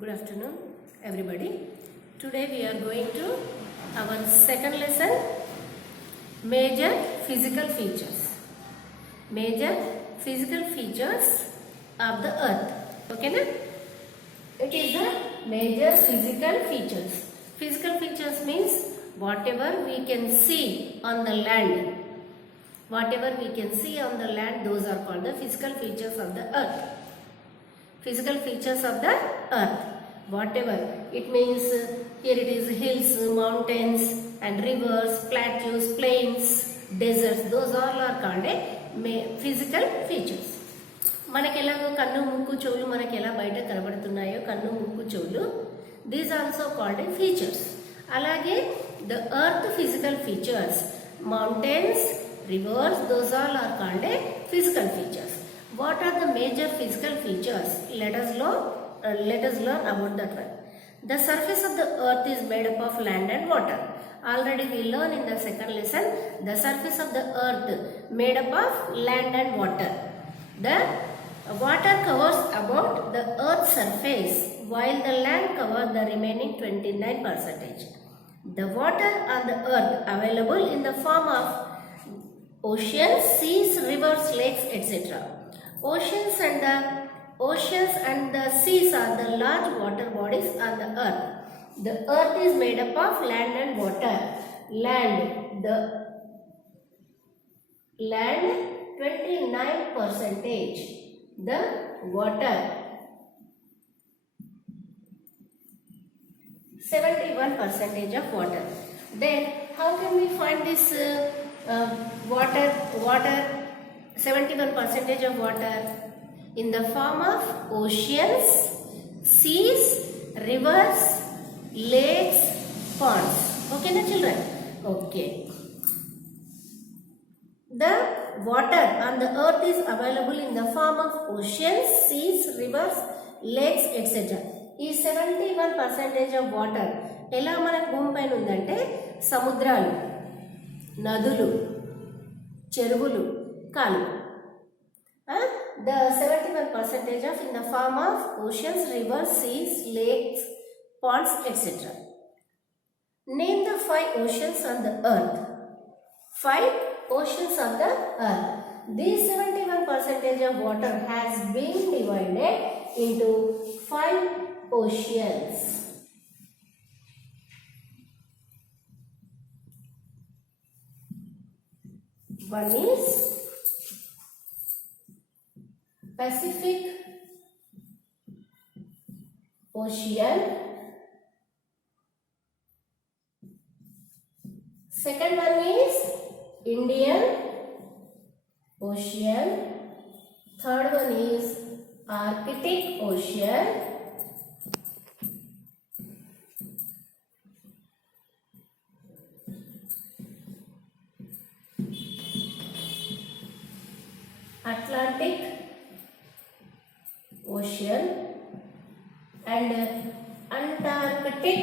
Good afternoon, everybody. Today we are going to our second lesson, major physical features. Major physical features of the earth. Okay, na? It is the major physical features. Physical features means whatever we can see on the land. Whatever we can see on the land, those are called the physical features of the earth. Physical features of the earth. Whatever it means, here it is hills, mountains and rivers, plateaus, plains, deserts. Those all are called physical features. మనకి ఎలాగో కన్ను ముక్కు చెవులు మనకి ఎలా బయట కనబడుతున్నాయో కన్ను ముక్కు చెవులు, దీస్ ఆల్సో కాల్డ్ ఫీచర్స్. అలాగే the earth physical features, mountains, rivers, those all are called physical features. What are the major physical features? Let us learn about that one. The surface of the earth is made up of land and water. Already we learned in the second lesson, the surface of the earth made up of land and water. The water covers about the earth's surface while the land covers the remaining 29%. The water on the earth available in the form of oceans, seas, rivers, lakes, etc. Oceans and the seas are the large water bodies on the earth. The earth is made up of land and water. Land 29%. The water 71% of water. Then how can we find this water 71% of water? In the form of oceans, seas, rivers, lakes, ponds. Okay na children? Okay. The water on the earth is available in the form of oceans, seas, rivers, lakes, etc. ఈ 71% of water ఎలా మనకు భూమి పైన ఉందంటే సముద్రాలు, నదులు, చెరువులు, కాలువలు. The 71% of in the form of oceans, rivers, seas, lakes, ponds, etc. Name the 5 oceans on the earth. 5 oceans on the earth. This 71% of water has been divided into 5 oceans. One is Pacific Ocean. Second one is Indian Ocean. Third one is Arctic Ocean. Atlantic Ocean and Antarctic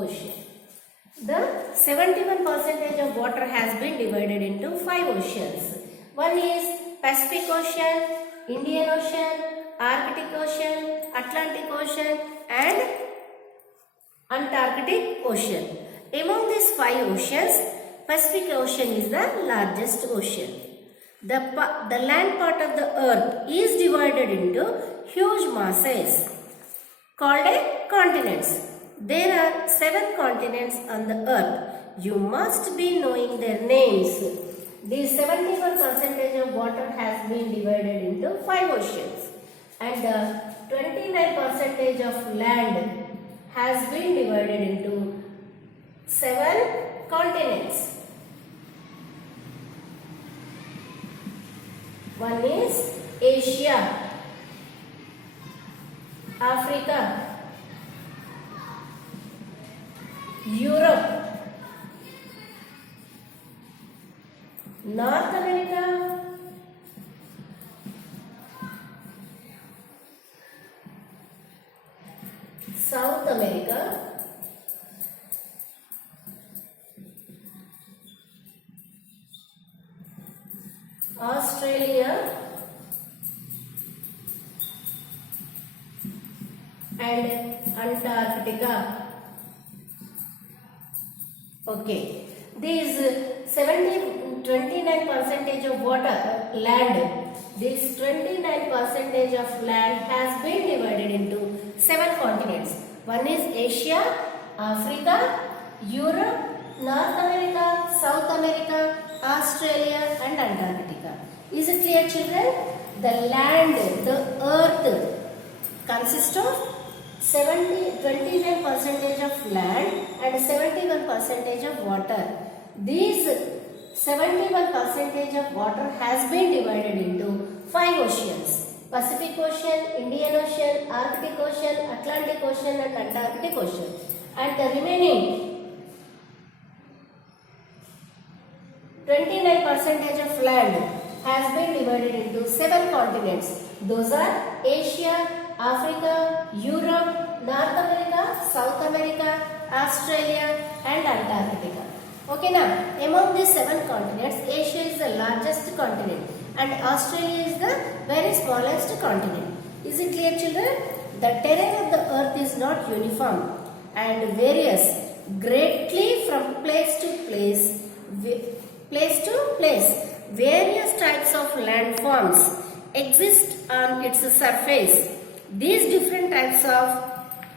Ocean. The 71% of water has been divided into 5 oceans. One is Pacific Ocean, Indian Ocean, Arctic Ocean, Atlantic Ocean and Antarctic Ocean. Among these 5 oceans, Pacific Ocean is the largest ocean. The land part of the earth is divided into huge masses called continents. There are 7 continents on the earth. You must be knowing their names. The 71% of water has been divided into 5 oceans and 29% of land has been divided into 7 continents. One is Asia, Africa, Europe, North America, South America, Australia, and Antarctica. Okay, these 29% of water land. This 29% of land has been divided into 7 continents. One is Asia, Africa, Europe, North America, South America, Australia and Antarctica. Is it clear, children? The land, the earth consists of 29% of land and 71% of water. These 71% of water has been divided into 5 oceans: Pacific Ocean, Indian Ocean, Arctic Ocean, Atlantic Ocean and Antarctic Ocean. And the remaining 29% of land has been divided into 7 continents. Those are Asia, Africa, Europe, North America, South America, Australia and Antarctica. Okay, now among these 7 continents, Asia is the largest continent and Australia is the very smallest continent. Is it clear, children? The terrain of the earth is not uniform and varies greatly from place to place. Various types of landforms exist on its surface. These different types of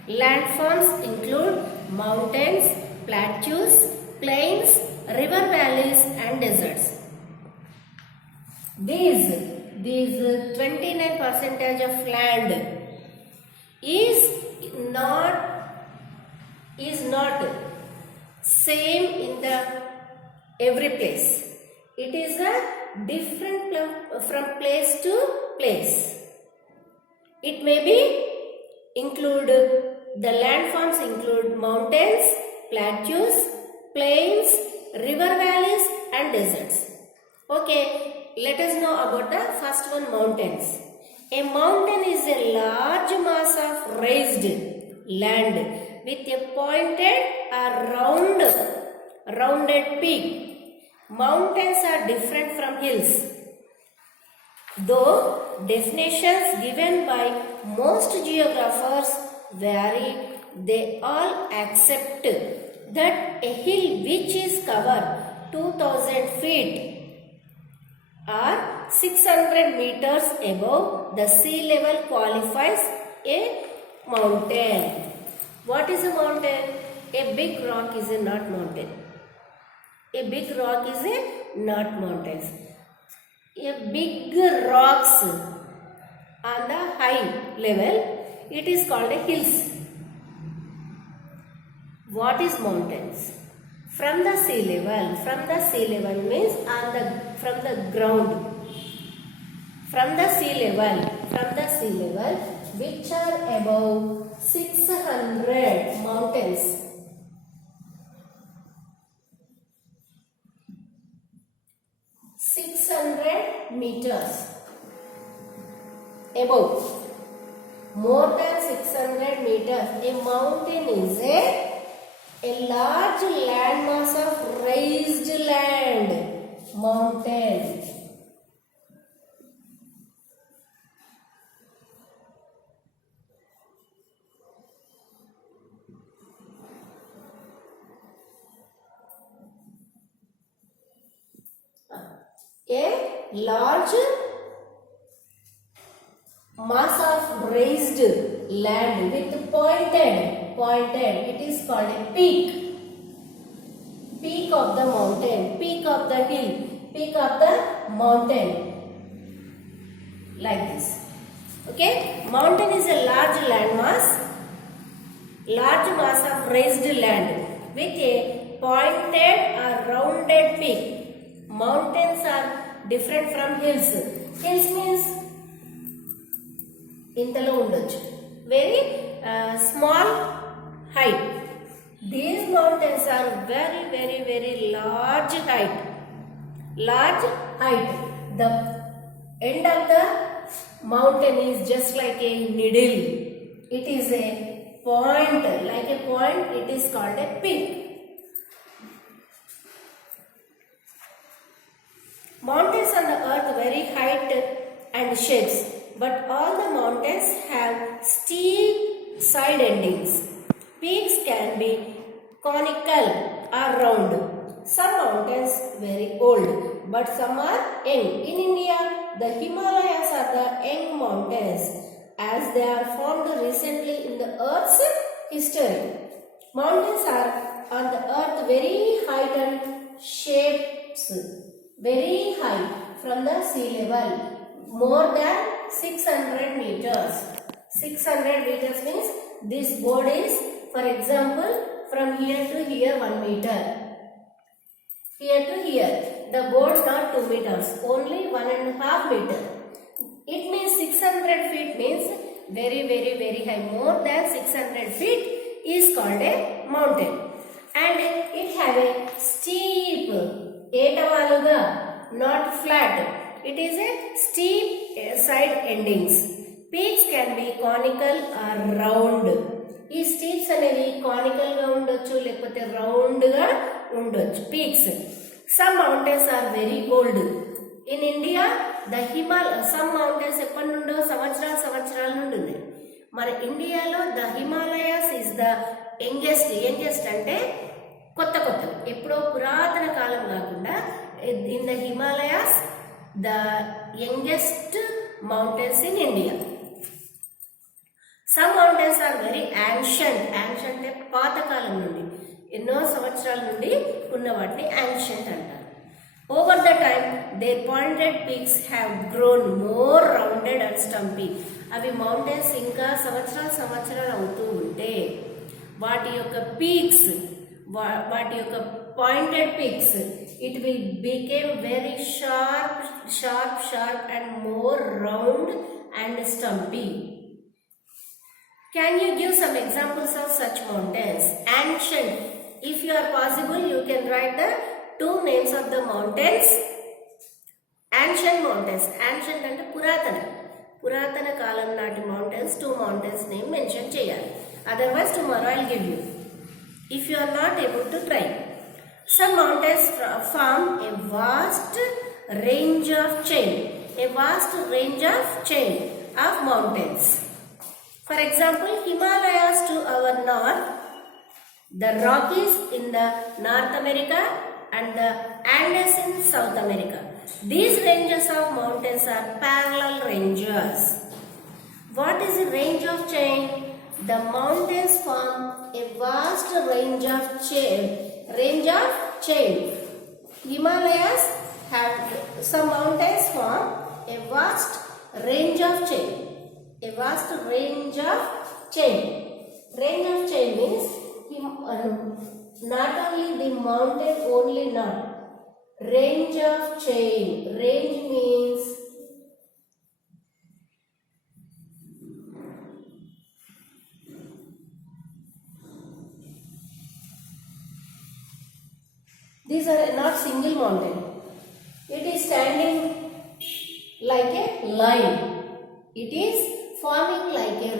landforms include mountains, plateaus, plains, river valleys and deserts. These 29% of land is not same in the every place. It is a different from place to place. It may be the landforms include mountains, plateaus, plains, river valleys and deserts. Okay, let us know about the first one, mountains. A mountain is a large mass of raised land with a pointed or rounded peak. Mountains are different from hills. Though definitions given by most geographers vary, they all accept that a hill which is covered 2000 feet or 600 meters above the sea level qualifies a mountain. What is a mountain? A big rock is a not mountain. A big rock is a not mountains. A big rocks on the high level, it is called a hills. What is mountains? From the sea level. From the sea level means from the ground. From the sea level. From the sea level, which are above 600 mountains. Meters above, more than 600 meters. A mountain is a large landmass of raised land. Mountain. A large mass of raised land with pointed, it is called a peak. Peak of the mountain, peak of the hill, peak of the mountain. Like this. Okay, mountain is a large mass of raised land with a pointed or rounded peak. Mountains are different from hills. Hills means intalo undochu, very small height. These mountains are very large height. The end of the mountain is just like a needle. It is a point, like a point. It is called a peak. Mountains on the earth vary height and shapes, but all the mountains have steep side endings. Peaks can be conical or round. Some mountains very old, but some are young. In India, the Himalayas are the young mountains as they are formed recently in the Earth's history. Mountains are on the Earth very height and shapes very high from the sea level, more than 600 meters. 600 meters means this board is, for example, from here to here 1 meter. Here to here, the board not 2 meters, only 1.5 meter. It means 600 feet means very, very, very high. More than 600 feet is called a mountain. And it have a steep, etavaluga, not flat. It is a steep side endings. Peaks can be conical or round. ఈ స్టీప్స్ అనేవి conical గా ఉండొచ్చు, లేకపోతే round గా ఉండొచ్చు. Peaks. Some mountains are very old. In India the some mountains ఎప్పటి నుండో సంవత్సరాల నుండి ఉన్నాయి. మన ఇండియాలో the Himalayas is the youngest అంటే కొత్త ఎప్పుడో పురాతన కాలం కాకుండా in the Himalayas the youngest mountains in India. Some mountains are very ancient అంటే పాతకాలం నుండి, ఎన్నో సంవత్సరాల నుండి ఉన్న వాటిని యాన్షియంట్ అంటారు. Over the time there pointed peaks have grown more rounded and stumpy. అవి మౌంటైన్స్ ఇంకా సంవత్సరాలు అవుతూ ఉంటే వాటి యొక్క పీక్స్, వాటి యొక్క pointed peaks, it will became very sharp and more round and stumpy. Can you give some examples of such mountains? Ancient. If you are possible, you can write the two names of the mountains. Ancient mountains. Ancient అంటే పురాతన కాలం నాటి mountains. Two mountains name mention చేయాలి. Otherwise tomorrow I will give you. If you are not able to try. Some mountains form a vast range of chain. A vast range of chain of mountains. For example, Himalayas to our north, the Rockies in the North America and the Andes in South America. These ranges of mountains are parallel ranges. What is the range of chain? The mountains form a vast range of chain. Himalayas have some mountains form a vast range of chain. A vast range of chain. Range of chain means not only the mountain, only not. Range of chain. Range means these are not single mountain. It is standing like a line. It is forming like a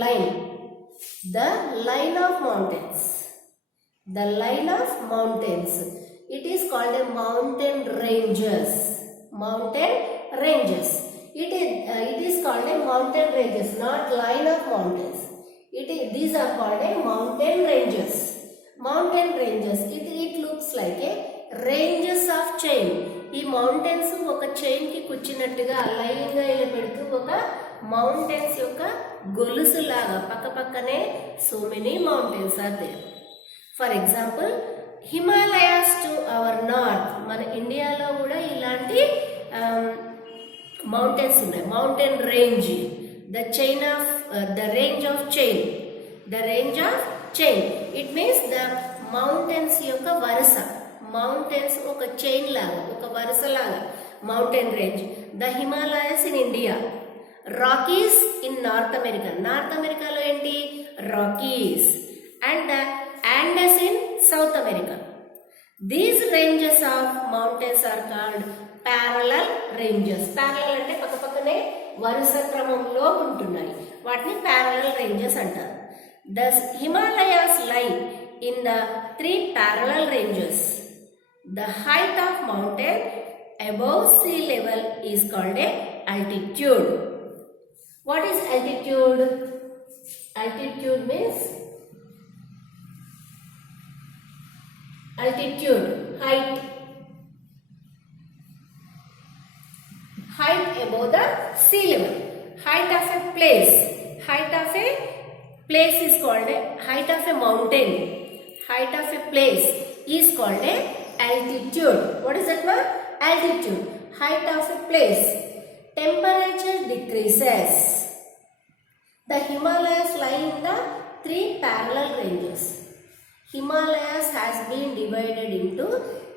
line. The line of mountains. The line of mountains. It is called a mountain ranges. Mountain ranges. It is called a mountain ranges, not line of mountains. These are called a mountain ranges. Mountain ranges. It looks like a ranges of chain. ఈ mountains ఒక chain కి కూర్చున్నట్టుగా line గా ఇలా పెడుతూ ఒక mountains యొక్క గొలుసు లాగా పక్కనే so many mountains are there. For example Himalayas to our north, మన ఇండియాలో కూడా ఇలాంటి మౌంటైన్స్ ఉన్నాయి. Mountain range, the range of chain. It means the mountains యొక్క వరుస. మౌంటైన్స్ ఒక చైన్ లాగా, ఒక వరుస లాగా mountain range. The Himalayas in India, Rockies in North America. North అమెరికాలో ఏంటి? Rockies. And the Andes in South America. These ranges of mountains are called parallel ranges. Parallel అంటే పక్కనే వరుస క్రమంలో ఉంటున్నాయి, వాటిని ప్యారలల్ రేంజెస్ అంటారు. ద హిమాలయాస్ లై in the three parallel ranges. The height of mountain above sea level is called a altitude. What is altitude? Altitude means altitude, height. Height above the sea level. Height of a place. Height of a place is called a height of a mountain. Height of a place is called a altitude. What is that word? Altitude. Height of a place. Temperature decreases. The Himalayas lie in the 3 parallel ranges. Himalayas has been divided into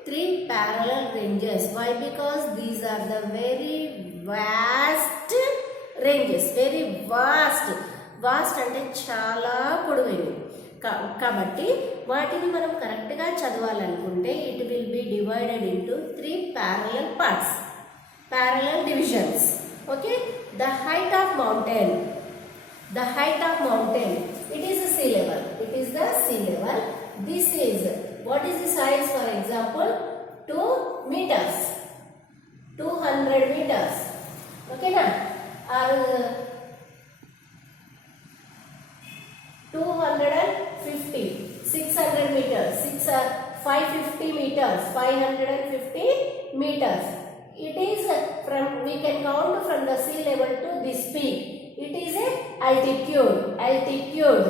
3 parallel ranges. Why? Because these are the very vast ranges. Very vast. Vast అంటే చాలా పొడవైనవి. కాబట్టి వాటిని మనం కరెక్ట్గా చదవాలనుకుంటే it will be divided into 3 parallel parts. Parallel divisions. Okay? The height of mountain. The height of mountain. It is the sea level. It is the sea level. This is, what is the size? For example, 2 meters. 200 meters. Okay na? Or 250. 600 meters. 550 meters. 550 meters. It is from, we can count from the sea level to this peak. It is a altitude. Altitude.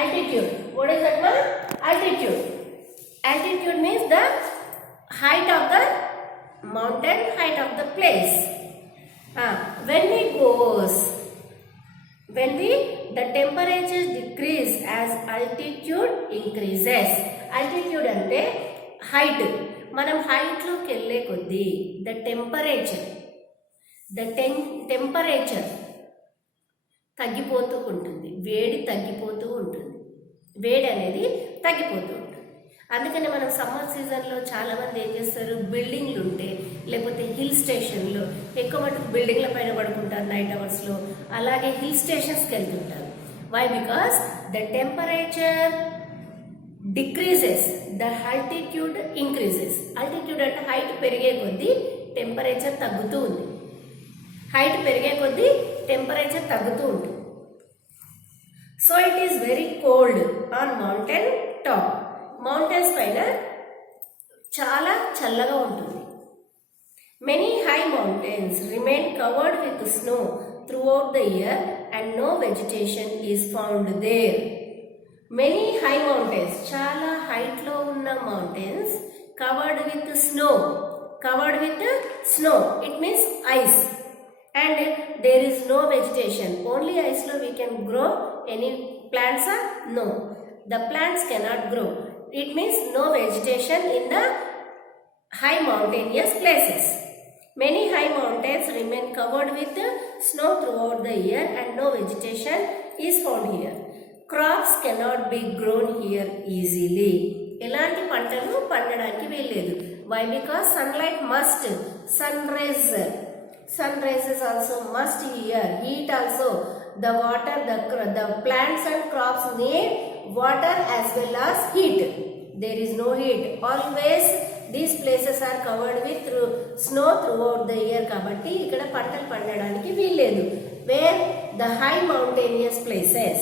Altitude. What is that one? Altitude. Altitude means the height of the mountain, height of the place. The temperature decrease as altitude increases. Altitude ante height. మనం height లోకి వెళ్ళే కొద్దీ the temperature తగ్గిపోతూ ఉంటుంది. వేడి తగ్గిపోతూ ఉంటుంది. వేడి అనేది తగ్గిపోతూ ఉంటుంది. అందుకని మనం సమ్మర్ సీజన్లో చాలామంది ఏం చేస్తారు, బిల్డింగ్లు ఉంటే లేకపోతే హిల్ స్టేషన్లో ఎక్కువ మటుకు బిల్డింగ్ల పైన పడుకుంటారు నైట్ అవర్స్లో. అలాగే హిల్ స్టేషన్స్కి వెళ్తుంటారు. Why? Because the temperature decreases, the altitude increases. Altitude అంటే హైట్ పెరిగే కొద్దీ టెంపరేచర్ తగ్గుతూ ఉంది. హైట్ పెరిగే కొద్దీ టెంపరేచర్ తగ్గుతూ ఉంటుంది. So it is very cold on mountain top. Mountains పైన చాలా చల్లగా ఉంటుంది. Many high mountains remain covered with snow throughout the year and no vegetation is found there. Many high mountains, చాలా హైట్లో ఉన్న mountains covered with snow. Covered with snow, it means ice. And there is no vegetation. Only ice lo we can grow any plants are? No. The plants cannot grow. It means no vegetation in the high mountainous places. Many high mountains remain covered with snow throughout the year and no vegetation is found here. Crops cannot be grown here easily. ఎలాంటి పంటలు పండడానికి వీల్లేదు. Why? Because sunlight must, sunrise is also must here. Heat also, the water, the plants and crops need water as well as heat. There is no heat. Always these places are covered with snow throughout the year. Kabatti ikkada pantalu pandadaniki veelledu. Where the high mountainous places,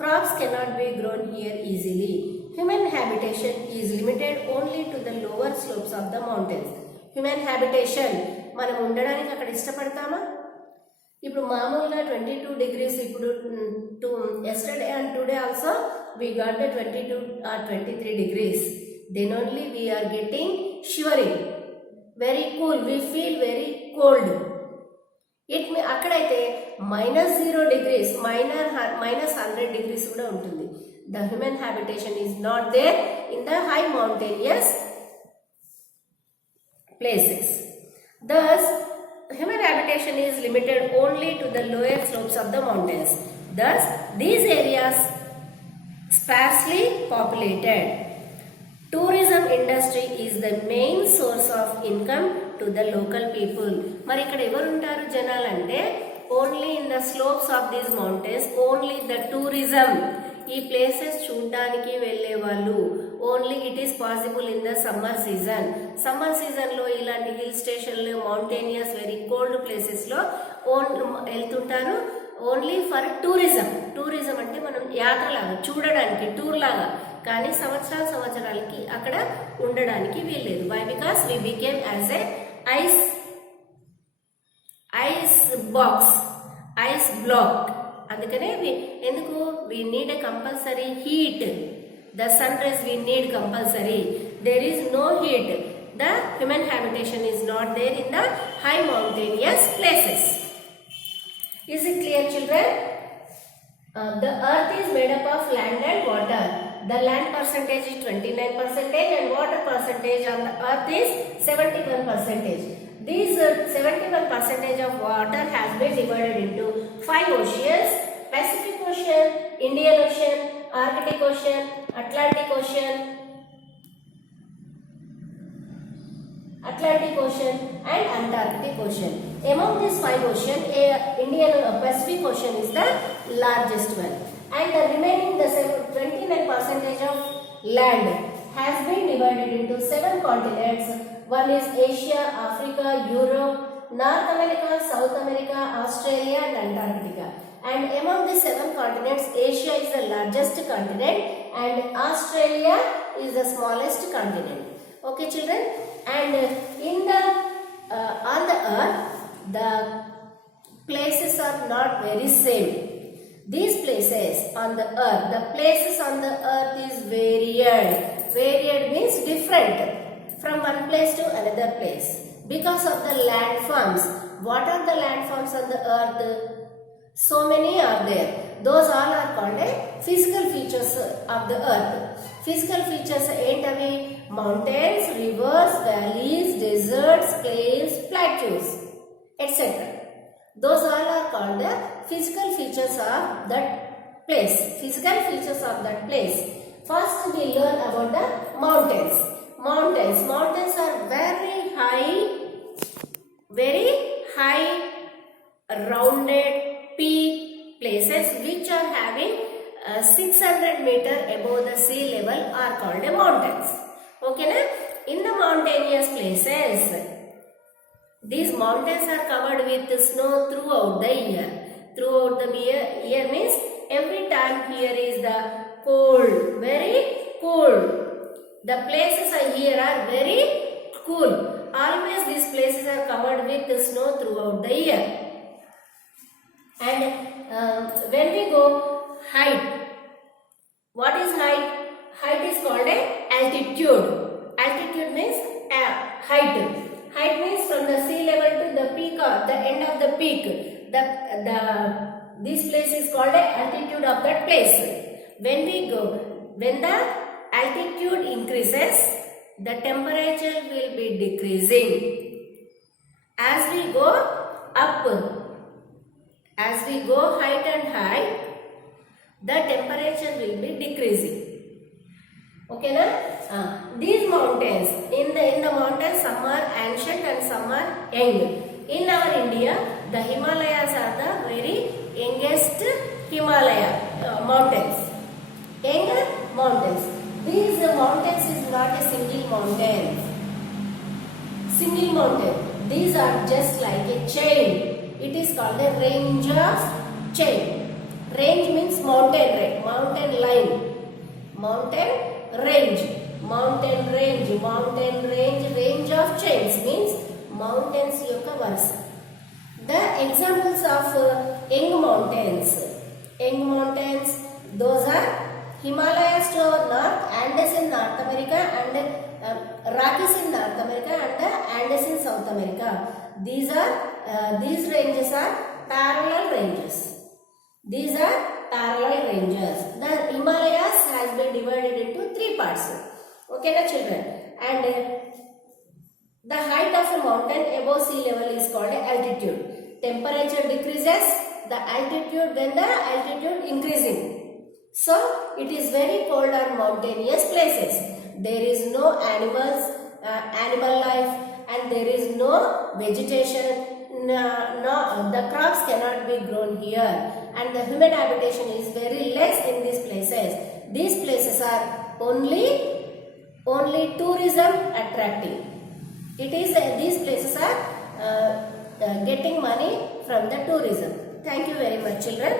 crops cannot be grown here easily. Human habitation is limited only to the lower slopes of the mountains. Human habitation, మనం ఉండడానికి అక్కడ ఇష్టపడతామా? ఇప్పుడు మామూలుగా 22 degrees, ఇప్పుడు yesterday and today also we got the 22 or 23 degrees. Then only we are getting shivering, very cool, we feel very cold. అక్కడైతే -0 degrees, -100 degrees కూడా ఉంటుంది. The human habitation is not there in the high mountainous places. Thus, human habitation is limited only to the lower slopes of the mountains. Thus, these areas sparsely populated. Tourism industry is the main source of income to the local people. మరి ఇక్కడ ఎవరు ఉంటారు జనాలంటే, only in the slopes of these mountains, only the tourism. ఈ places చూడడానికి వెళ్ళే వాళ్ళు, only it is possible in the summer season. Summer సీజన్లో ఇలాంటి హిల్ స్టేషన్లు, మౌంటేనియస్ వెరీ కోల్డ్ ప్లేసెస్లో వెళ్తుంటారు. Only for tourism. టూరిజం అంటే మనం యాత్రలాగా చూడడానికి, టూర్ లాగా. కానీ సంవత్సరాలకి అక్కడ ఉండడానికి వీల్లేదు. Why? Because we became as a ice box, ice block. అందుకనే ఎందుకు we need a compulsory heat. The sun rays we need compulsory. There is no heat. The human habitation is not there in the high mountainous places. Is it clear, children? The earth is made up of land and water. The land percentage is 29% and water percentage on the earth is 71%. These 71% of water has been divided into 5 oceans: Pacific Ocean, Indian Ocean, Arctic Ocean, Atlantic Ocean, and Antarctic Ocean. Among these 5 oceans, Pacific Ocean is the largest one, and the remaining 29% of land has been divided into 7 continents. One is Asia, Africa, Europe, North America, South America, Australia, and Antarctica. And among these 7 continents, Asia is the largest continent and Australia is the smallest continent. Okay, children? And on the earth, the places are not very same. These places on the earth is varied. Varied means different from one place to another place because of the landforms. What are the landforms on the earth? So many are there. Those all are called physical features of the earth. Physical features ఏంటవి? Mountains, rivers, valleys, deserts, plains, plateaus, etc. Those all are called the physical features of that place. Physical features of that place. First we learn about the mountains. Mountains are very high rounded peak places which are having 600 meter above the sea level are called mountains. Okay na? In the mountainous places, these mountains are covered with snow throughout the year. Throughout the year means every time here is the cold, very cold. The places here are very cool. Always these places are covered with snow throughout the year. And when we go height, what is height? Height is called altitude. Altitude means height. Height means from the sea level to the peak or the end of the peak. This place is called altitude of that place. When the altitude increases, the temperature will be decreasing. As we go up, as we go height and high, the temperature will be decreasing. Okay na? These mountains, in the mountains, some are ancient and some are young. In our India, the Himalayas are the very youngest Himalaya mountains. Young mountains. These mountains is not a single mountain. These are just like a chain. It is called a range of chain. Range means mountain line. Mountain range. Range of chains means mountains yokka varasa. The examples of young mountains, those are Himalayas to north, Andes in North America, and Rockies in North America, and the Andes in South America. These ranges are parallel ranges. The Himalayas has been divided into 3 parts. Okay na children? And the height of a mountain above sea level is called altitude. Temperature decreases the altitude when the altitude increasing. So it is very cold on mountainous places. There is no animal life, and there is no vegetation. The crops cannot be grown here, and the human habitation is very less in these places. These places are only only tourism attracting. It is these places are getting money from the tourism. Thank you very much, children.